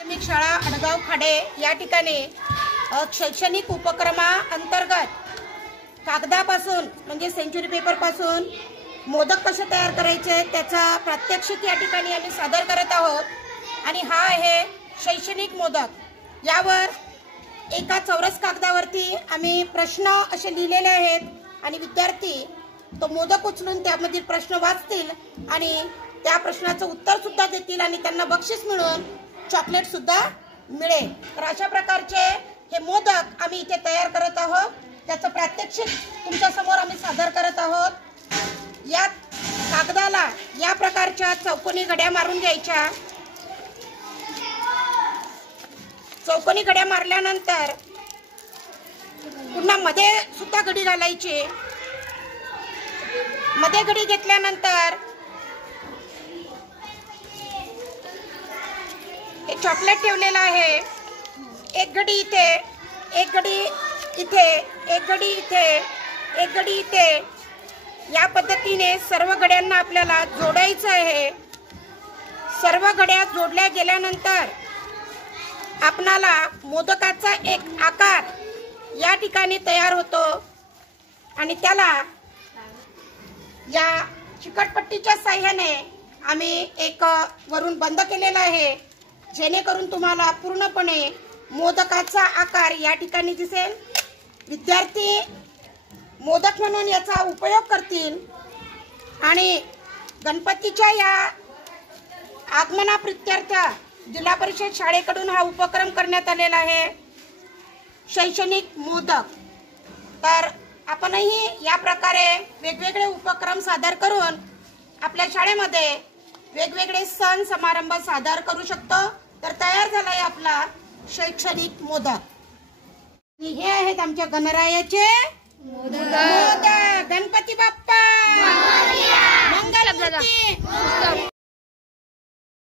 प्राथमिक शाळा अडगाव खाडे या ठिकाणी शैक्षणिक उपक्रमाअंतर्गत कागदापासून म्हणजे सेंचुरी पेपर पासून मोदक कसे तयार करायचे त्याचा प्रात्यक्षिक या ठिकाणी आम्ही सादर करत आहोत। आणि हा आहे शैक्षणिक मोदक। यावर एका चौरस कागदावरती आम्ही प्रश्न असे लिहिलेले आहेत आणि विद्यार्थी तो मोदक उचलून त्यामधील प्रश्न वाचतील आणि त्या प्रश्नाचं उत्तर सुद्धा देतील आणि त्यांना बक्षीस मिळून चॉकलेट सुद्धा मिळेल। तर अशा प्रकारचे हे मोदक आम्ही इथे तयार करत आहोत, त्याचं प्रात्यक्षिक तुमच्या समोर आम्ही सादर करत आहोत। या कागदाला या प्रकारच्या चौकोनी घड्या मारून घ्यायच्या। चौकोनी घड्या मारल्यानंतर पुन्हा मध्ये सुद्धा घडी घालायची। मध्ये घडी घेतल्यानंतर हे चॉकलेट ठेवलेलं आहे। एक घडी इथे, एक घडी इथे, एक घडी इथे, एक घडी इथे, या पद्धतीने सर्व घड्यांना आपल्याला जोडायचं आहे। सर्व घड्या जोडल्या गेल्यानंतर आपणाला मोदकाचा एक आकार या ठिकाणी तयार होतो आणि त्याला या चिकटपट्टीच्या साहाय्याने आम्ही एक वरून बंद केलेला आहे, जेणेकरून तुम्हाला पूर्णपणे मोदकाचा आकार या ठिकाणी दिसेल। विद्यार्थी मोदक म्हणून याचा उपयोग करतील आणि गणपतीच्या या आगमनाप्रित्यर्थ जिल्हा परिषद शाळेकडून हा उपक्रम करण्यात आलेला आहे, शैक्षणिक मोदक। तर आपणही या प्रकारे वेगवेगळे उपक्रम सादर करून आपल्या शाळेमध्ये वेगवेगळे सण समारंभ सादर करू शकतो। तर तयार झालाय आपला शैक्षणिक मोदक। हे आहेत आमच्या गणरायाचे मोदक। गणपती बाप्पा मंगलमूर्ती।